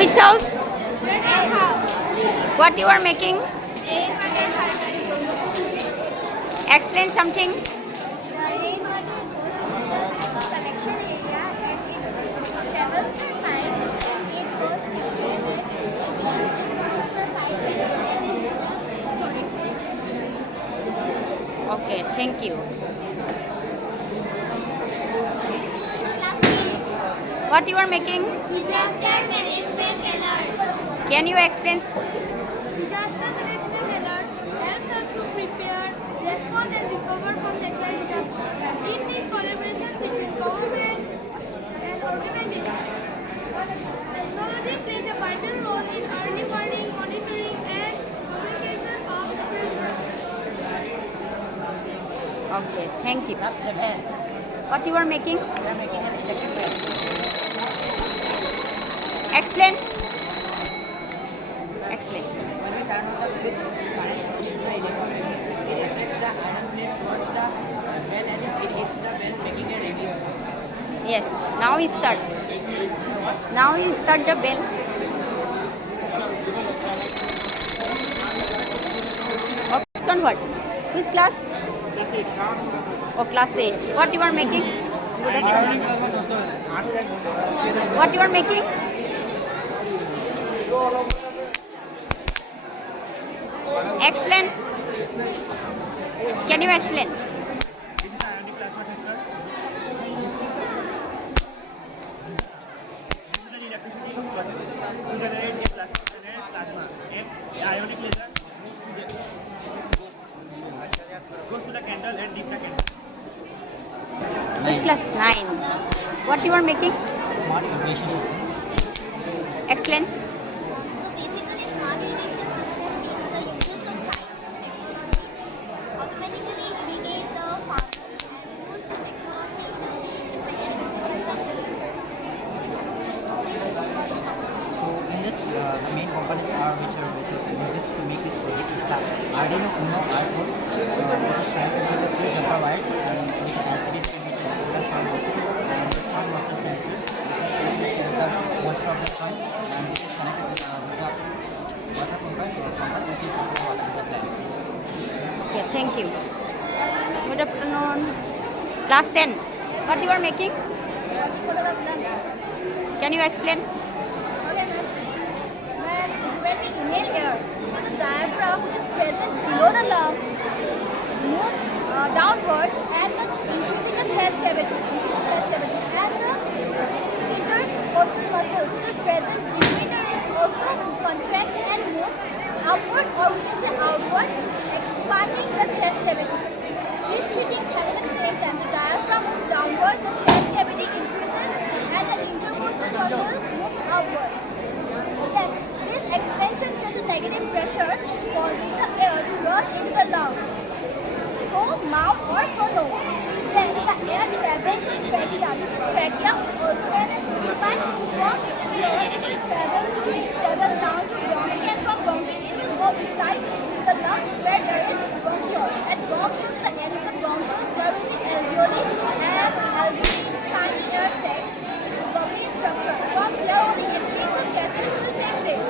Which house? What you are making? Explain something. Okay, thank you. What you are making? Disaster management alert. Can you explain? Disaster management alert helps us to prepare, respond and recover from natural disasters. It needs collaboration between government and organizations. Technology plays a vital role in early warning, monitoring and communication of natural disasters. Okay, thank you. Class 7. What you are making? We are making an electric bell. Explain. Explain. When we turn on the switch, current flows through the electromagnet. It attracts the iron plate towards the bell and it hits the bell, making a ringing sound. Yes. Now we start. Now we start the bell. Option what? Which class? Class 8. Oh, class 8. What you are making? What you are making? Explain. Can you explain? Ionic laser goes to the candle and dip the candle. Which class? 9. What you are making? Smart irrigation system. Explain. So basically, smart irrigation system means the uses of science and technology automatically irrigate the farmers and use the technology in So in this, the main components are which uses to make this project is the Arduino Uno R4, which is connected with the 3 jumper wires and with the LCD screen which is the sun muscle and the sun muscle sensor. This is which will get the moisture of the sun and this is connected with the water pumper which is supply water to the plant. Okay, thank you. Good afternoon. Class 10. What you are making? Can you explain? Okay, ma'am. When we inhale air, the diaphragm, which is present below the lungs, moves downwards and increasing the chest cavity, and the intercostal muscles, which are present between the ribs, also contracts and moves upward, or we can say outward, expanding the chest cavity. These three things happen at the same time. The diaphragm moves downward, the chest cavity increases, and the intercostal muscles move upwards. Then, this expansion creates a negative pressure, causing the air to rush into the lungs through mouth or through nose. Then, the air travels to trachea. This is trachea, also known as windpipe. From here, it will travel down to bronchi, and from bronchi, it will go inside the lungs where there is bronchioles. At bronchioles, the end of the bronchioles, there will be alveoli, and alveoli is tiny air sacs. It is bubbly structure. From here only, exchange of gases will take place.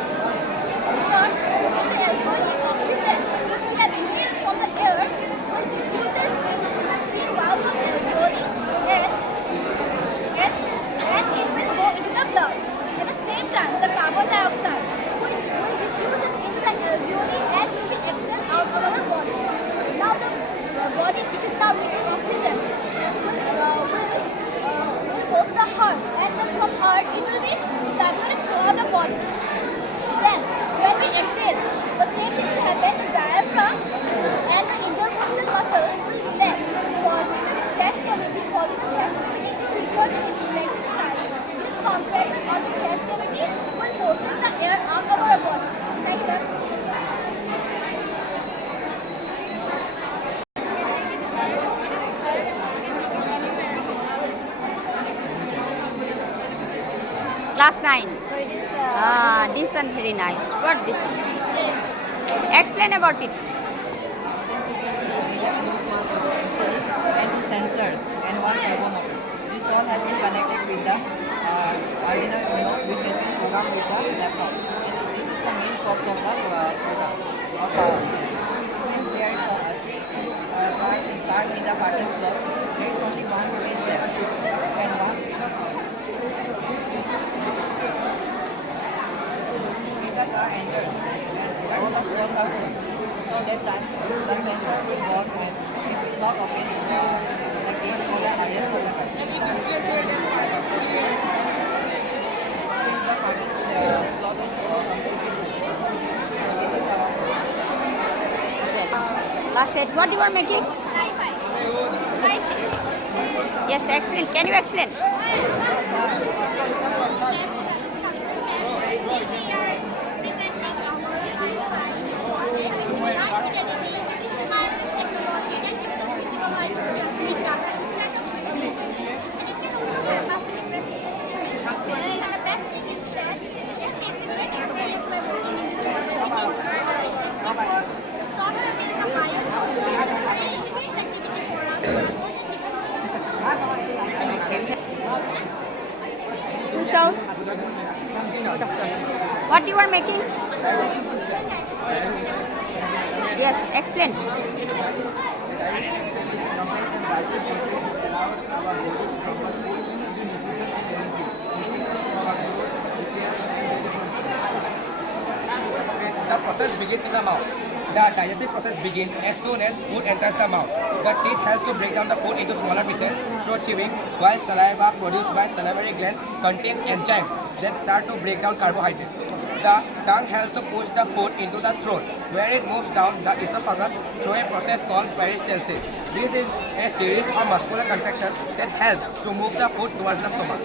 Third, in the alveoli, oxygen, which we have inhaled from the air, will diffuses into the 3 valves of alveoli and it will go into the blood. At the same time, the carbon dioxide, which will diffuses into the alveoli and will be exhaled out of our body. Now the body, which is now reaching oxygen, will go to the heart, and then from heart it will be circulated throughout the body. Then, when we exhale, the same thing will happen. The diaphragm and the intercostal muscles will relax, causing the chest cavity to return to its regular size. This compression of the chest cavity will forces the air out of our body. Thank you, ma'am. Class 9. So it is This one very nice. What this one? Explain about it. Since you can see, we have two smart LCD and 2 sensors and 1 servo motor. This all has been connected with the Arduino Uno, which has been programmed come with the laptop. And this is the main source of the program or power. Since there is a car in the parking slot, there is only one space left. And once if the car enters and all the slots are full, so that time the sensor will work and it will not open the gate for the arrest of the car. Since the parking slot is completely full. So this is our Okay. Last set. What you are making? Yes, explain. Can you explain? What you are making? Yes, explain. The process begins in the mouth. The digestive process begins as soon as food enters the mouth. The teeth helps to break down the food into smaller pieces through chewing, while saliva produced by salivary glands contains enzymes that start to break down carbohydrates. The tongue helps to push the food into the throat, where it moves down the esophagus through a process called peristalsis. This is a series of muscular contractions that helps to move the food towards the stomach.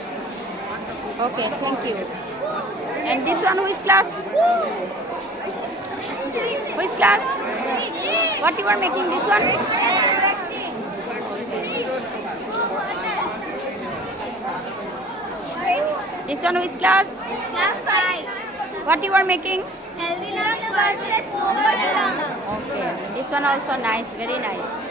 Okay, thank you. And this one, which class? Which class? What you are making? This one? This one, which class? Class 5. What you are making? Healthy lungs versus slower lungs. Okay. This one also nice. Very nice.